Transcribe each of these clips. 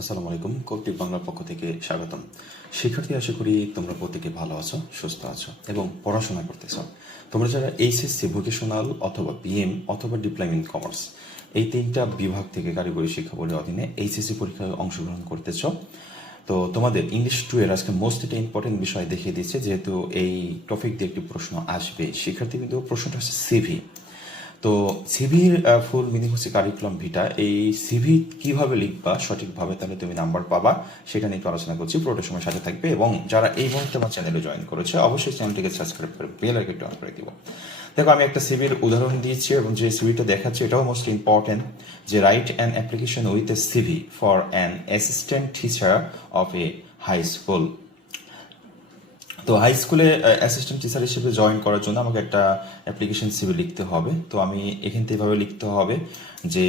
আসসালামু আলাইকুম, কৌতুক বাংলার পক্ষ থেকে স্বাগতম। শিক্ষার্থী, আশা করি তোমরা প্রত্যেকে ভালো আছো, সুস্থ আছো এবং পড়াশোনা করতেছো। তোমরা যারা এইচএসসি ভোকেশনাল অথবা বিএম অথবা ডিপ্লোমা ইন কমার্স, এই তিনটা বিভাগ থেকে কারিগরি শিক্ষা বোর্ডের অধীনে এইচএসসি পরীক্ষায় অংশগ্রহণ করতেছ। তো তোমাদের ইংলিশ টু এর আজকে মোস্ট একটা ইম্পর্টেন্ট বিষয় দেখিয়ে দিচ্ছে, যেহেতু এই টপিক দিয়ে একটি প্রশ্ন আসবে। শিক্ষার্থী কিন্তু প্রশ্নটা হচ্ছে সিভি তো সিভির ফুল মিনিং হচ্ছে কারিকুলাম ভিটা এই সিভি কীভাবে লিখবা, সঠিকভাবে তাহলে তুমি নাম্বার পাবা, সেটা নিয়ে আলোচনা করছি। পুরোটা সময় সাথে থাকবে এবং যারা এই মুহূর্তে আমার চ্যানেলে জয়েন করেছে, অবশ্যই চ্যানেলটিকে সাবস্ক্রাইব করে বেল আইকনটি অন করে দিব। দেখো, আমি একটা সিভির উদাহরণ দিয়েছি এবং যে সিভিটা দেখাচ্ছি, এটাও মোস্ট ইম্পর্টেন্ট যে write an application with a CV for an assistant teacher of a high school তো হাই স্কুলে অ্যাসিস্ট্যান্ট টিচার হিসেবে জয়েন করার জন্য আমাকে একটা অ্যাপ্লিকেশন সিভি লিখতে হবে। তো আমি এখান থেকে এভাবে লিখতে হবে যে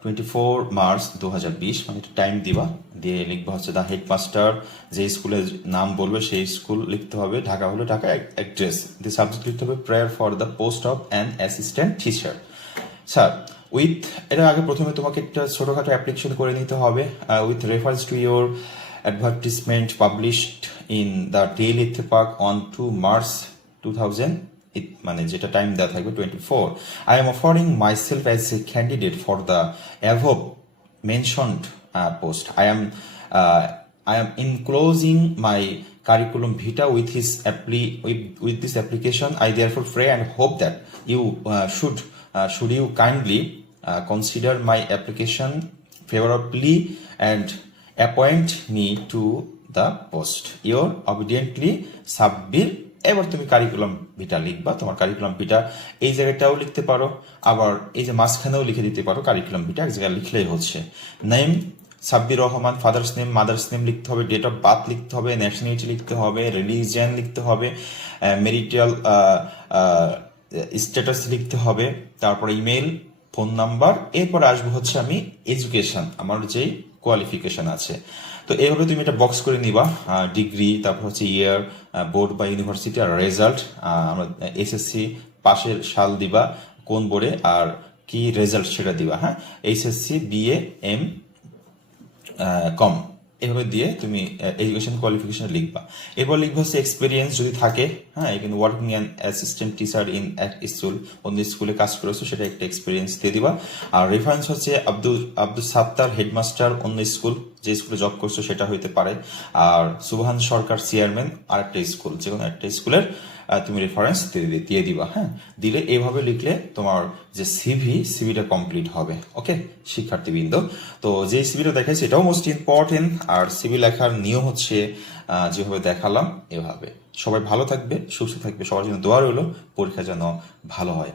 টোয়েন্টি ফোর মার্চ দু হাজার বিশ মানে একটা টাইম দিবা। দিয়ে লিখবা হচ্ছে দ্য হেডমাস্টার যে স্কুলের নাম বলবে, সেই স্কুল লিখতে হবে। ঢাকা হলে ঢাকা অ্যাড্রেস দিয়ে সাবজেক্ট লিখতে হবে prayer for the post of an assistant teacher sir with এটা আগে প্রথমে তোমাকে একটা ছোটখাটো অ্যাপ্লিকেশন করে নিতে হবে with reference to your advertisement published in the daily Ittefaq on two March two thousand মানে যেটা টাইম দেওয়া থাকবে twenty four I am offering myself as a candidate for the above mentioned uh, post. I am uh, I am enclosing my curriculum vita with his appli- with, with this application. I therefore pray and hope that you uh, should uh, should you kindly uh, consider my application favorably and appoint me to the post Your obediently Sabbir এবার তুমি curriculum ভিটা লিখবা, তোমার curriculum ভিটা এই জায়গাটাও লিখতে পারো, আবার এই যে মাঝখানেও লিখে দিতে পারো কারিকুলাম ভিটা এক জায়গায় লিখলেই হচ্ছে। Name Sabbir Rahman father's name mother's name লিখতে হবে ডেট অফ বার্থ লিখতে হবে ন্যাশনালিটি লিখতে হবে রিলিজিয়ান লিখতে হবে মেরিটাল স্ট্যাটাস লিখতে হবে, তারপরে ইমেল ফোন নাম্বার এরপর আসব হচ্ছে আমি এডুকেশন আমার যেই কোয়ালিফিকেশন আছে। তো এইভাবে তুমি এটা বক্স করে নিবা ডিগ্রি তারপর হচ্ছে ইয়ার বোর্ড বা ইউনিভার্সিটি আর রেজাল্ট আমরা এসএসসি পাশের সাল দিবা, কোন বোর্ডে আর কি রেজাল্ট সেটা দিবা হ্যাঁ? এইচএসসি বিএ এম কম এভাবে দিয়ে তুমি এডুকেশন কোয়ালিফিকেশন লিখবা। এরপর লিখবা হচ্ছে এক্সপিরিয়েন্স যদি থাকে হ্যাঁ এখানে working an assistant teacher in এক স্কুল অন্য স্কুলে কাজ করেছ, সেটা একটা এক্সপিরিয়েন্স দিয়ে দিবা। আর রেফারেন্স হচ্ছে আব্দুল আব্দুল সাত্তার হেডমাস্টার অন্য স্কুল যে স্কুলে জব করছ, সেটা হইতে পারে। আর সুবহান সরকার চেয়ারম্যান আর একটা স্কুল যে কোনো একটা স্কুলের তুমি রেফারেন্স দিয়ে দিবা হ্যাঁ? দিলে এভাবে লিখলে তোমার যে সিভি সিভিটা কমপ্লিট হবে ওকে শিক্ষার্থীবৃন্দ, তো যে সিভিটা দেখাইছে, এটাও মোস্ট ইম্পর্টেন্ট আর সিভি লেখার নিয়ম হচ্ছে যেভাবে দেখালাম, এভাবে। সবাই ভালো থাকবে, সুস্থ থাকবে, সবার জন্য দোয়া রইল, পরীক্ষা যেন ভালো হয়।